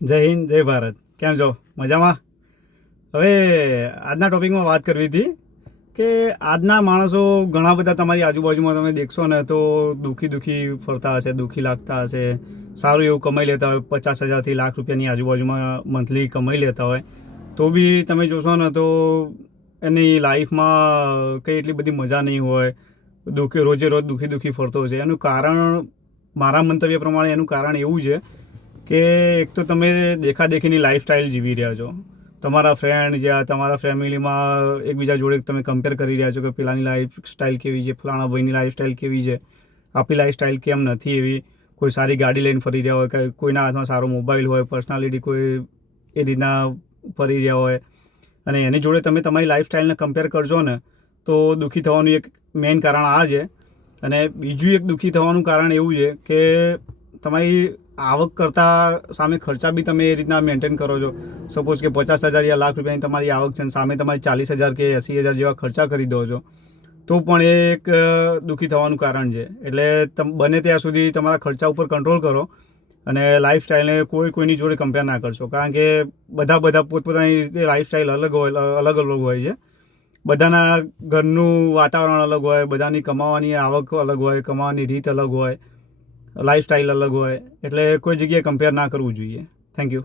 જય હિન્દ, જય ભારત. કેમ છો? મજામાં? હવે આજના ટોપિકમાં વાત કરવી હતી કે આજના માણસો ઘણા બધા તમારી આજુબાજુમાં તમે દેખશો ને તો દુઃખી દુઃખી ફરતા હશે, દુઃખી લાગતા હશે. સારું એવું કમાઈ લેતા હોય, 50,000થી લાખ રૂપિયાની આજુબાજુમાં મંથલી કમાઈ લેતા હોય, તો બી તમે જોશો ને તો એની લાઈફમાં કંઈ એટલી બધી મજા નહીં હોય. દુઃખી રોજે રોજ દુઃખી દુઃખી ફરતો હોય છે. એનું કારણ, મારા મંતવ્ય પ્રમાણે એનું કારણ એવું છે કે એક તો તમે દેખાદેખીની લાઈફસ્ટાઈલ જીવી રહ્યા છો. તમારા ફ્રેન્ડ જ્યાં તમારા ફેમિલીમાં એકબીજા જોડે તમે કમ્પેર કરી રહ્યા છો કે પેલાની લાઈફસ્ટાઈલ કેવી છે, ફલાણા ભાઈની લાઈફસ્ટાઈલ કેવી છે, આપણી લાઈફસ્ટાઈલ કેમ નથી એવી. કોઈ સારી ગાડી લઈને ફરી રહ્યા હોય, કે કોઈના હાથમાં સારો મોબાઈલ હોય, પર્સનાલિટી કોઈ એ રીતના ફરી રહ્યા હોય, અને એની જોડે તમે તમારી લાઈફસ્ટાઈલને કમ્પેર કરજો ને તો દુઃખી થવાનું એક મેઇન કારણ આ છે. અને બીજું એક દુઃખી થવાનું કારણ એવું છે કે તમારી આવક કરતાં સામે ખર્ચા બી તમે એ રીતના મેન્ટેન કરો છો. સપોઝ કે 50,000 યા લાખ રૂપિયાની તમારી આવક છે અને સામે તમારી 40,000 કે 80,000 જેવા ખર્ચા કરી દો છો, તો પણ એ એક દુઃખી થવાનું કારણ છે. એટલે બને ત્યાં સુધી તમારા ખર્ચા ઉપર કંટ્રોલ કરો અને લાઈફસ્ટાઈલને કોઈની જોડે કમ્પેર ના કરશો. કારણ કે બધા પોતપોતાની રીતે લાઈફસ્ટાઈલ અલગ અલગ હોય છે. બધાના ઘરનું વાતાવરણ અલગ હોય, બધાની કમાવાની આવક અલગ હોય, કમાવાની રીત અલગ હોય, લાઈફસ્ટાઈલ અલગ હોય. એટલે કોઈ જગ્યાએ કમ્પેર ના કરવું જોઈએ. Thank you.